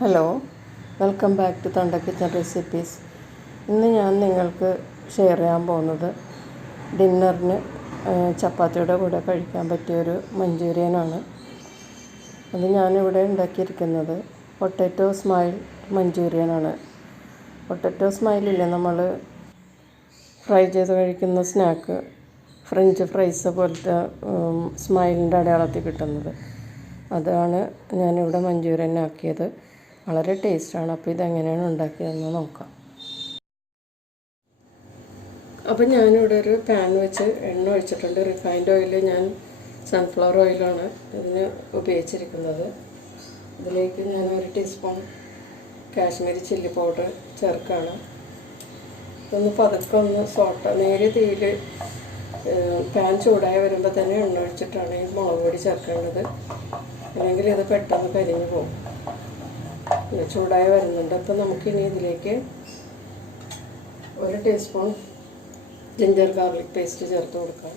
Hello, welcome back to തണ്ട kitchen recipes. ഇന്ന് ഞാൻ നിങ്ങൾക്ക് ഷെയർ ചെയ്യാൻ പോകുന്നത് ഡിന്നറിന് ചപ്പാത്തിയുടെ കൂടെ കഴിക്കാൻ പറ്റിയൊരു മഞ്ചൂരിയനാണ്. അത് ഞാനിവിടെ ഉണ്ടാക്കിയിരിക്കുന്നത് പൊട്ടാറ്റോ സ്മൈൽ മഞ്ചൂരിയനാണ്. പൊട്ടാറ്റോ സ്മൈലില്ലേ, നമ്മൾ ഫ്രൈ ചെയ്ത് കഴിക്കുന്ന സ്നാക്ക്, ഫ്രഞ്ച് ഫ്രൈസ് പോലത്തെ സ്മൈലിൻ്റെ അടയാളത്തിൽ കിട്ടുന്നത്, അതാണ് ഞാനിവിടെ മഞ്ചൂരിയൻ ആക്കിയത്. വളരെ ടേസ്റ്റാണ്. അപ്പോൾ ഇതെങ്ങനെയാണ് ഉണ്ടാക്കിയതെന്ന് നോക്കാം. അപ്പോൾ ഞാനിവിടെ ഒരു പാൻ വെച്ച് എണ്ണ ഒഴിച്ചിട്ടുണ്ട്. റിഫൈൻഡ് ഓയിൽ ഞാൻ സൺഫ്ലവർ ഓയിലാണ് ഇതിന് ഉപയോഗിച്ചിരിക്കുന്നത്. ഇതിലേക്ക് ഞാൻ 1 ടീസ്പൂൺ കാശ്മീരി ചില്ലി പൗഡർ ചേർക്കുകയാണ്. ഇതൊന്ന് പതുക്കെ നേരിയ തീയിൽ പാൻ ചൂടായി വരുമ്പോൾ തന്നെ എണ്ണ ഒഴിച്ചിട്ടാണ് ഈ മുളക് പൊടി ചേർക്കേണ്ടത്, അല്ലെങ്കിൽ ഇത് പെട്ടെന്ന് കരിഞ്ഞു പോകും. ചൂടായി വരുന്നുണ്ട്. അപ്പോൾ നമുക്കിനി ഇതിലേക്ക് 1 ടീസ്പൂൺ ജിഞ്ചർ ഗാർലിക് പേസ്റ്റ് ചേർത്ത് കൊടുക്കാം.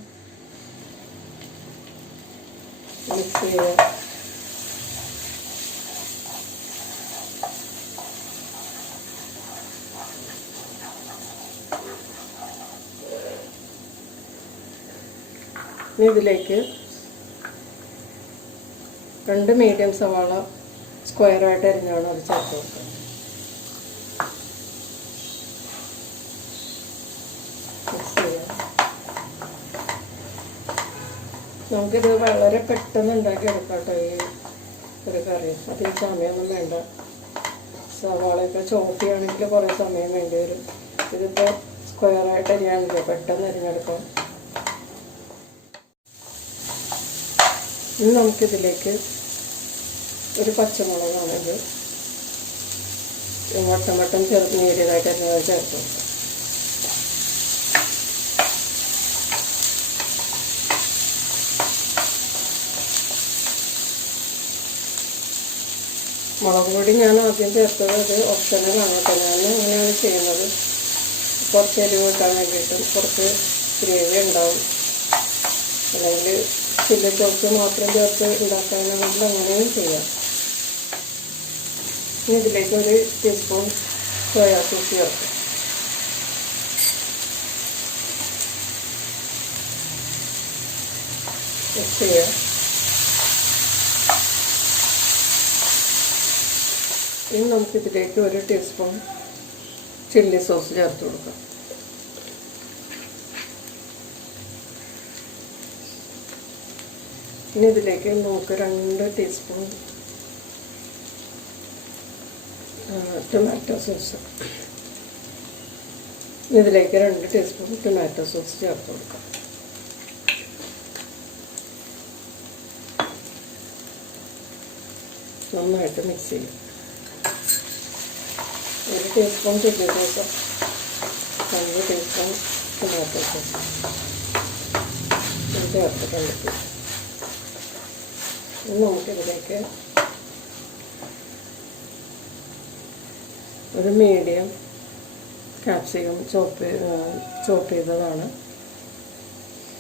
മിക്സ് ചെയ്യുക. ഇനി ഇതിലേക്ക് 2 മീഡിയം സവാള സ്ക്വയറായിട്ട് അരിഞ്ഞാണ് അത് ചേർത്ത് കൊടുക്കുക. മിക്സ് ചെയ്യുക. നമുക്കിത് വളരെ പെട്ടെന്ന് ഉണ്ടാക്കിയെടുക്കാം കേട്ടോ, ഈ ഒരു കറി. അതിന് സമയമൊന്നും വേണ്ട. സവാളയൊക്കെ ചോപ്പ് ചെയ്യുകയാണെങ്കിൽ കുറേ സമയം വേണ്ടി വരും. ഇതിപ്പോൾ സ്ക്വയറായിട്ട് അരിയാണെങ്കിൽ പെട്ടെന്ന് അരിഞ്ഞെടുക്കാം. ഇനി നമുക്കിതിലേക്ക് ഒരു പച്ചമുളകാണെങ്കിൽ വട്ടം നേരിയതായിട്ട് തന്നെ ചേർത്ത് കൊടുക്കാം. മുളക് പൊടി ഞാൻ ആദ്യം ചേർത്തത് അത് ഓപ്ഷണലാണ് കേട്ടോ. ഞാൻ അങ്ങനെയാണ് ചെയ്യുന്നത്. കുറച്ച് എരിവ് കിട്ടാൻ വേണ്ടിയിട്ടും കുറച്ച് ഗ്രേവി ഉണ്ടാവും. അല്ലെങ്കിൽ ചില്ലി സോസ് മാത്രം ചേർത്ത് ഉണ്ടാക്കാനാണെങ്കിൽ അങ്ങനെയും ചെയ്യാം. ഇനി ഇതിലേക്ക് 1 ടീസ്പൂൺ സോയ സോസ് ചേർക്കാം. മിക്സ് ചെയ്യുക. ഇനി നമുക്കിതിലേക്ക് 1 ടീസ്പൂൺ ചില്ലി സോസ് ചേർത്ത് കൊടുക്കാം. ഇനി ഇതിലേക്ക് നമുക്ക് 2 ടീസ്പൂൺ ടൊമാറ്റോ സോസ്, ഇതിലേക്ക് 2 ടീസ്പൂൺ ടൊമാറ്റോ സോസ് ചേർത്ത് കൊടുക്കാം. നന്നായിട്ട് മിക്സ് ചെയ്യും. 1 teaspoon chilli sauce, 2 teaspoon tomato sauce ചേർത്തിട്ടുണ്ട്. നമുക്കിതിലേക്ക് ഒരു മീഡിയം കാപ്സിക്കം ചോപ്പ് ചെയ്തതാണ്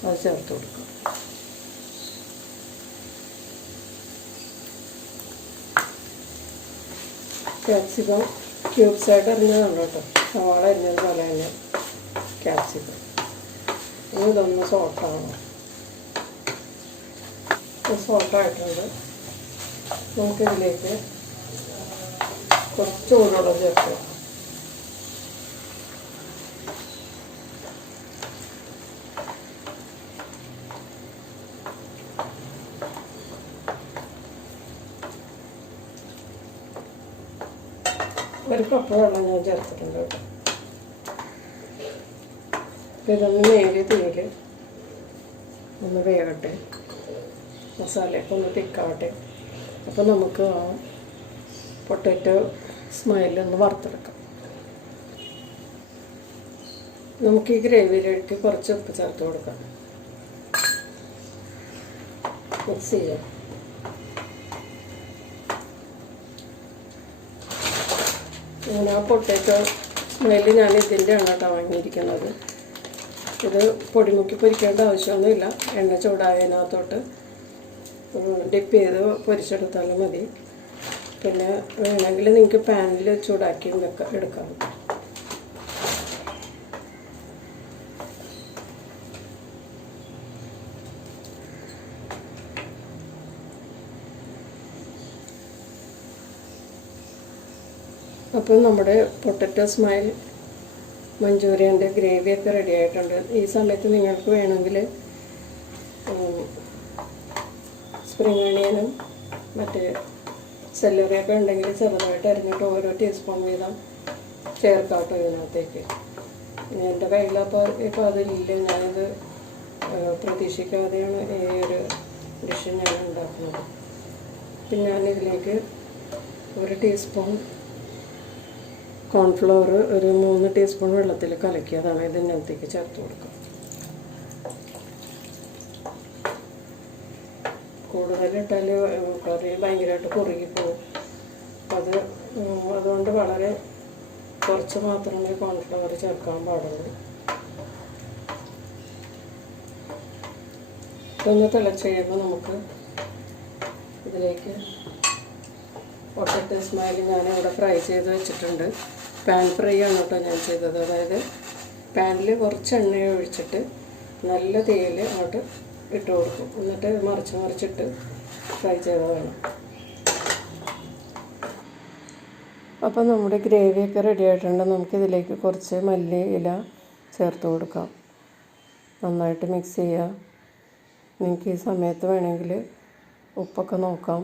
അത് ചേർത്ത് കൊടുക്കുക. കാപ്സിക്കം ക്യൂബ്സായിട്ട് അരിഞ്ഞതാണ് കേട്ടോ, സവാള അരിഞ്ഞത് പോലെ തന്നെ കാപ്സിക്കം. ഇതൊന്ന് സോട്ടാവണം. സോട്ടായിട്ടുണ്ട്. നമുക്കിതിലേക്ക് കുറച്ച് ചൂടുവെള്ളം ചേർക്കുക. ഒരു കപ്പ് വെള്ളം ഞാൻ ചേർത്തിട്ടുണ്ട് കേട്ടോ. ഇതൊന്ന് നേരിയ തീയിൽ ഒന്ന് വേകട്ടെ, മസാലയൊക്കെ ഒന്ന് തിക്കാവട്ടെ. അപ്പോൾ നമുക്ക് ആ പൊട്ടാറ്റോ സ്മൈലൊന്ന് വറുത്തെടുക്കാം. നമുക്ക് ഈ ഗ്രേവിയിലേക്ക് കുറച്ച് ഉപ്പ് ചേർത്ത് കൊടുക്കാം. മിക്സ് ചെയ്യാം. അങ്ങനെ ആ പൊട്ടാറ്റോ സ്മൈല് ഞാൻ ഇതിൻ്റെയാണ് കേട്ടോ വാങ്ങിയിരിക്കുന്നത്. ഇത് പൊടിമുക്കി പൊരിക്കേണ്ട ആവശ്യമൊന്നുമില്ല. എണ്ണ ചൂടായതിനകത്തോട്ട് ഡിപ്പ് ചെയ്ത് പൊരിച്ചെടുത്താലും മതി. പിന്നെ വേണമെങ്കിൽ നിങ്ങൾക്ക് പാനിൽ ചൂടാക്കി എടുക്കാം. അപ്പോൾ നമ്മുടെ പൊട്ടറ്റോ സ്മൈൽ മഞ്ചൂരിയൻ്റെ ഗ്രേവിയൊക്കെ റെഡി ആയിട്ടുണ്ട്. ഈ സമയത്ത് നിങ്ങൾക്ക് വേണമെങ്കിൽ സ്പ്രിംഗ് ഓണിയനും മറ്റേ സെല്ലറിയൊക്കെ ഉണ്ടെങ്കിൽ ചെറുതായിട്ട് അരിഞ്ഞിട്ട് ഓരോ ടീസ്പൂൺ വീതം ചേർക്കാട്ടോ ഇതിനകത്തേക്ക്. എൻ്റെ കയ്യിലപ്പോൾ ഇപ്പോൾ അതിലില്ല. ഞാനിത് പ്രതീക്ഷിക്കാതെയാണ് ഈ ഒരു ഡിഷ് ഞാൻ ഉണ്ടാക്കുന്നത്. പിന്നെ ഞാനിതിലേക്ക് 1 ടീസ്പൂൺ കോൺഫ്ലവർ ഒരു 3 ടീസ്പൂൺ വെള്ളത്തിൽ കലക്കിയതാണ് ഇതിനകത്തേക്ക് ചേർത്ത് കൊടുക്കുക. കൂടുതലിട്ടാൽ കറി ഭയങ്കരമായിട്ട് കുറുകിപ്പോകും. അതുകൊണ്ട് വളരെ കുറച്ച് മാത്രമേ കോൺഫ്ലവർ ചേർക്കാൻ പാടുള്ളൂ. ഇതൊന്ന് തിളച്ച് കഴിയുമ്പോൾ നമുക്ക് ഇതിലേക്ക് പൊട്ടറ്റോ സ്മൈൽ ഞാനിവിടെ ഫ്രൈ ചെയ്ത് വെച്ചിട്ടുണ്ട്. പാൻ ഫ്രൈ ആണ് കേട്ടോ ഞാൻ ചെയ്തത്. അതായത് പാനിൽ കുറച്ച് എണ്ണ ഒഴിച്ചിട്ട് നല്ല തീയിൽ അങ്ങോട്ട് ഇട്ട് കൊടുക്കും. എന്നിട്ട് മറിച്ചിട്ട് ഫ്രൈ ചെയ്തതാണ്. അപ്പോൾ നമ്മുടെ ഗ്രേവിയൊക്കെ റെഡി ആയിട്ടുണ്ട്. നമുക്കിതിലേക്ക് കുറച്ച് മല്ലി ഇല ചേർത്ത് കൊടുക്കാം. നന്നായിട്ട് മിക്സ് ചെയ്യുക. നിങ്ങൾക്ക് ഈ സമയത്ത് വേണമെങ്കിൽ ഉപ്പൊക്കെ നോക്കാം.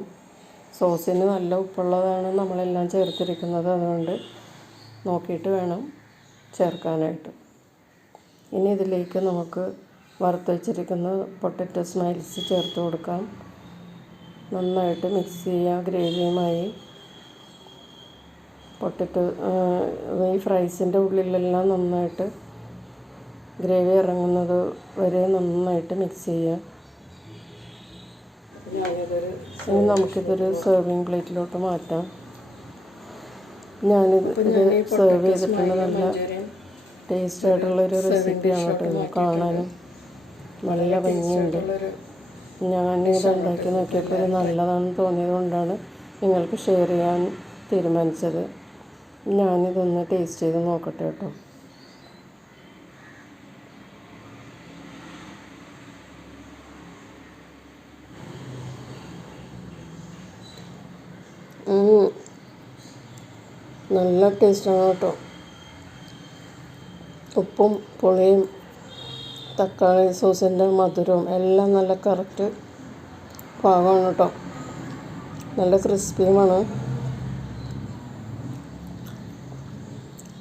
സോസിന് നല്ല ഉപ്പുള്ളതാണ് നമ്മളെല്ലാം ചേർത്തിരിക്കുന്നത്. അതുകൊണ്ട് നോക്കിയിട്ട് വേണം ചേർക്കാനായിട്ട്. ഇനി ഇതിലേക്ക് നമുക്ക് വറുത്ത് വെച്ചിരിക്കുന്ന പൊട്ടറ്റോ സ്മൈൽസ് ചേർത്ത് കൊടുക്കാം. നന്നായിട്ട് മിക്സ് ചെയ്യുക ഗ്രേവിയുമായി. പൊട്ടറ്റോ ഈ ഫ്രൈസിൻ്റെ ഉള്ളിലെല്ലാം നന്നായിട്ട് ഗ്രേവി ഇറങ്ങുന്നത് വരെ നന്നായിട്ട് മിക്സ് ചെയ്യുക. ഇനി നമുക്കിതൊരു സെർവിങ് പ്ലേറ്റിലോട്ട് മാറ്റാം. ഞാനിത് സെർവ് ചെയ്തിട്ടുണ്ട്. നല്ല ടേസ്റ്റ് ആയിട്ടുള്ളൊരു റെസിപ്പിയാണ് കേട്ടോ. ഇത് കാണാനും നല്ല ഭംഗിയുണ്ട്. ഞാനിത് ഉണ്ടാക്കി നോക്കിയപ്പോൾ ഇത് നല്ലതാണെന്ന് തോന്നിയത് കൊണ്ടാണ് നിങ്ങൾക്ക് ഷെയർ ചെയ്യാൻ തീരുമാനിച്ചത്. ഞാനിതൊന്ന് ടേസ്റ്റ് ചെയ്ത് നോക്കട്ടെ കേട്ടോ. നല്ല ടേസ്റ്റാണ് കേട്ടോ. ഉപ്പും പുളിയും തക്കാളി സോസിൻ്റെ മധുരവും എല്ലാം നല്ല കറക്റ്റ് പാകമാണ് കേട്ടോ. നല്ല ക്രിസ്പിയുമാണ്.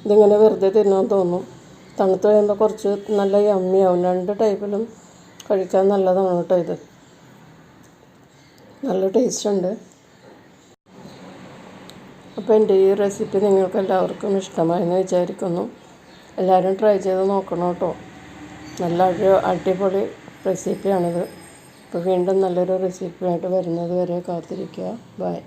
ഇതിങ്ങനെ വെറുതെ തിന്നാൻ തോന്നും. തണുത്ത് കഴിയുമ്പോൾ കുറച്ച് നല്ല യമ്മിയാവും. 2 ടൈപ്പിലും കഴിക്കാൻ നല്ലതാണ് കേട്ടോ ഇത്. നല്ല ടേസ്റ്റ് ഉണ്ട്. അപ്പോൾ എൻ്റെ ഈ റെസിപ്പി നിങ്ങൾക്ക് എല്ലാവർക്കും ഇഷ്ടമായെന്ന് വിചാരിക്കുന്നു. എല്ലാവരും ട്രൈ ചെയ്ത് നോക്കണം കേട്ടോ. നല്ല അടിപൊളി റെസിപ്പിയാണിത്. അപ്പോൾ വീണ്ടും നല്ലൊരു റെസിപ്പിയായിട്ട് വരുന്നത് വരെ കാത്തിരിക്കുക. ബൈ.